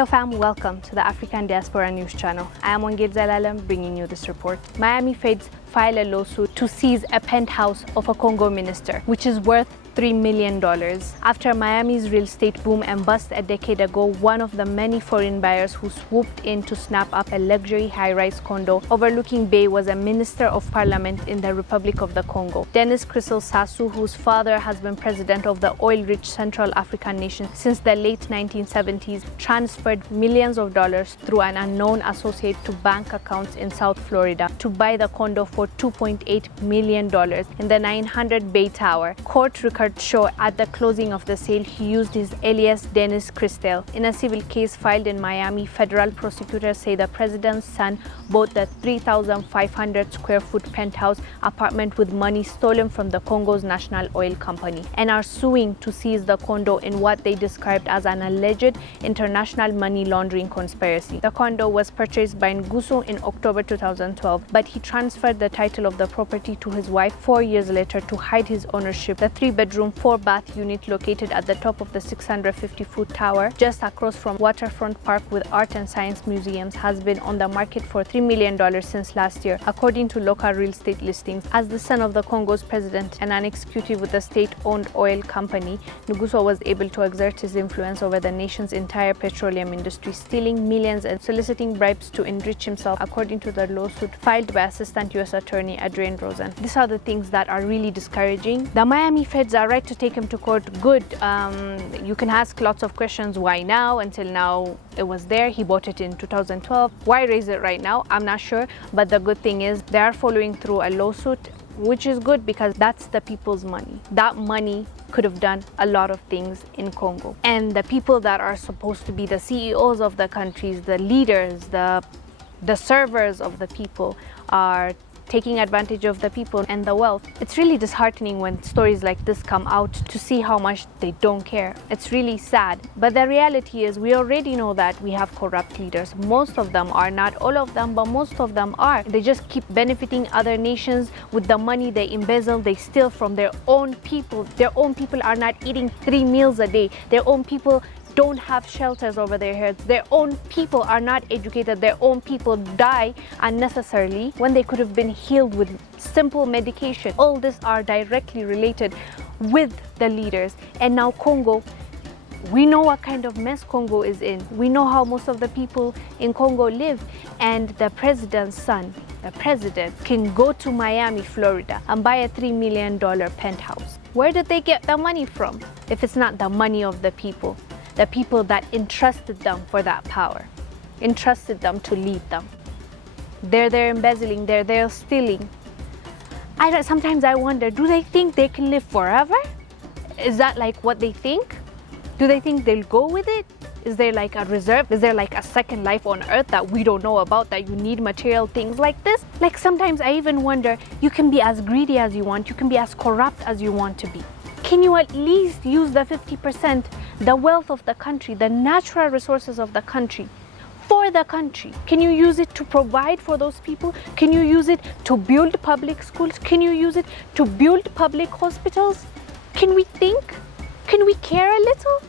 Hello fam, welcome to the African Diaspora News Channel. I am Wongel Zelalem bringing you this report. Miami feds file a lawsuit to seize a penthouse of a Congo minister, which is worth $3 million. After Miami's real estate boom and bust a decade ago, one of the many foreign buyers who swooped in to snap up a luxury high-rise condo overlooking Bay was a minister of parliament in the Republic of the Congo. Denis Crystal Sassou, whose father has been president of the oil-rich Central African nation since the late 1970s, transferred millions of dollars through an unknown associate to bank accounts in South Florida to buy the condo for $2.8 million in the 900 Bay Tower. Court records show at the closing of the sale he used his alias Denis Crystal. In a civil case filed in Miami, federal prosecutors say the president's son bought the 3,500 square foot penthouse apartment with money stolen from the Congo's national oil company and are suing to seize the condo in what they described as an alleged international money laundering conspiracy. The condo was purchased by Nguso in October 2012, but he transferred the title of the property to his wife 4 years later to hide his ownership. The 3-bedroom, 4-bath unit located at the top of the 650-foot tower just across from Waterfront Park with art and science museums has been on the market for $3 million since last year, according to local real estate listings. As the son of the Congo's president and an executive with a state-owned oil company, Nguso was able to exert his influence over the nation's entire petroleum industry, stealing millions and soliciting bribes to enrich himself, according to the lawsuit filed by Assistant U.S. Attorney Adrian Rosen. These are the things that are really discouraging. The Miami feds are right to take him to court. Good. You can ask lots of questions. Why now? Until now, it was there. He bought it in 2012. Why raise it right now? I'm not sure. But the good thing is they are following through a lawsuit, which is good because that's the people's money. That money could have done a lot of things in Congo. And the people that are supposed to be the CEOs of the countries, the leaders, the servers of the people are taking advantage of the people and the wealth. It's really disheartening when stories like this come out to see how much they don't care. It's really sad. But the reality is we already know that we have corrupt leaders. Most of them are, not all of them, but most of them are. They just keep benefiting other nations with the money they embezzle, they steal from their own people. Their own people are not eating 3 meals a day. Their own people don't have shelters over their heads. Their own people are not educated. Their own people die unnecessarily when they could have been healed with simple medication. All this are directly related with the leaders. And now Congo, we know what kind of mess Congo is in. We know how most of the people in Congo live. And the president's son, the president, can go to Miami, Florida and buy a $3 million penthouse. Where did they get the money from if it's not the money of the people? The people that entrusted them for that power, entrusted them to lead them. They're there embezzling, they're there stealing. Sometimes I wonder, do they think they can live forever? Is that like what they think? Do they think they'll go with it? Is there like a reserve? Is there like a second life on earth that we don't know about, that you need material things like this? Like sometimes I even wonder, you can be as greedy as you want, you can be as corrupt as you want to be. Can you at least use the 50%, the wealth of the country, the natural resources of the country, for the country? Can you use it to provide for those people? Can you use it to build public schools? Can you use it to build public hospitals? Can we think? Can we care a little?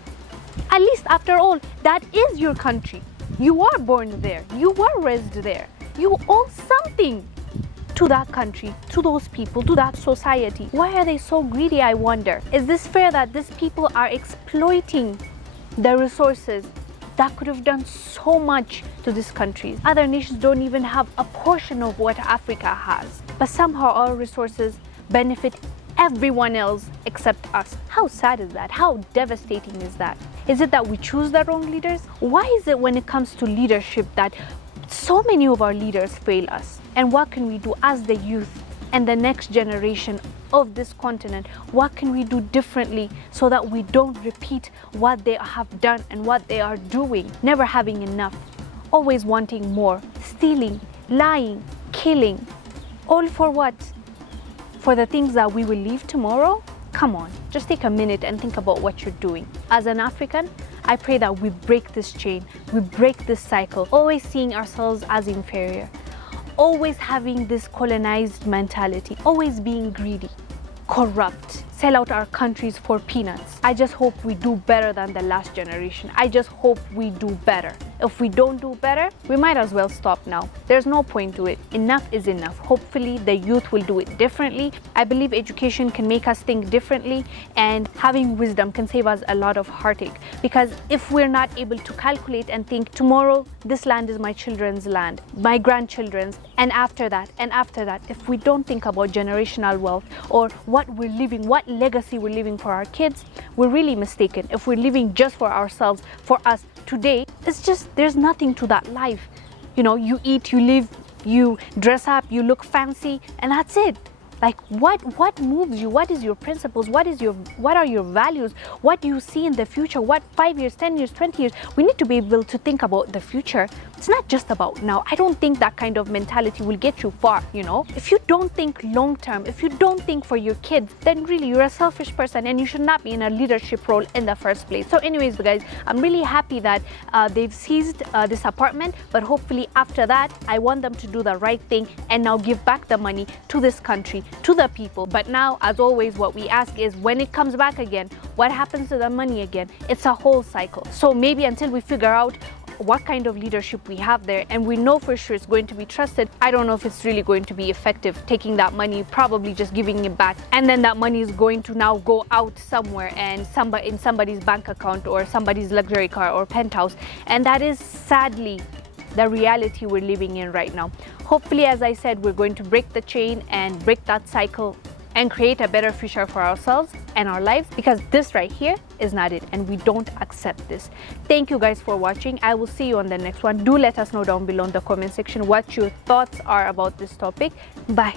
At least, after all, that is your country. You are born there. You were raised there. You owe something to that country, to those people, to that society. Why are they so greedy, I wonder? Is this fair that these people are exploiting the resources that could have done so much to these countries? Other nations don't even have a portion of what Africa has. But somehow our resources benefit everyone else except us. How sad is that? How devastating is that? Is it that we choose the wrong leaders? Why is it when it comes to leadership that so many of our leaders fail us? And what can we do as the youth and the next generation of this continent? What can we do differently so that we don't repeat what they have done and what they are doing? Never having enough, always wanting more, stealing, lying, killing. All for what? For the things that we will leave tomorrow? Come on, just take a minute and think about what you're doing. As an African, I pray that we break this chain, we break this cycle, always seeing ourselves as inferior, always having this colonized mentality, always being greedy, corrupt, sell out our countries for peanuts. I just hope we do better than the last generation. I just hope we do better. If we don't do better, we might as well stop now. There's no point to it. Enough is enough. Hopefully the youth will do it differently. I believe education can make us think differently, and having wisdom can save us a lot of heartache. Because if we're not able to calculate and think, tomorrow this land is my children's land, my grandchildren's, and after that, if we don't think about generational wealth or what we're leaving, what legacy we're leaving for our kids, we're really mistaken. If we're living just for ourselves, for us today, it's just, there's nothing to that life. You know, you eat, you live, you dress up, you look fancy, and that's it. Like, what moves you? What is your principles? What are your values? What do you see in the future? What 5 years, 10 years, 20 years? We need to be able to think about the future. It's not just about now. I don't think that kind of mentality will get you far, you know? If you don't think long term, if you don't think for your kids, then really you're a selfish person and you should not be in a leadership role in the first place. So anyways, guys, I'm really happy that they've seized this apartment, but hopefully after that, I want them to do the right thing and now give back the money to this country, to the people. But now, as always, what we ask is, when it comes back again, what happens to the money again? It's a whole cycle. So maybe until we figure out what kind of leadership we have there, and we know for sure it's going to be trusted, I don't know if it's really going to be effective taking that money, probably just giving it back, and then that money is going to now go out somewhere and in somebody's bank account or somebody's luxury car or penthouse. And that is sadly the reality we're living in right now. Hopefully, as I said, we're going to break the chain and break that cycle and create a better future for ourselves and our lives, because this right here is not it and we don't accept this. Thank you guys for watching. I will see you on the next one. Do let us know down below in the comment section what your thoughts are about this topic. Bye.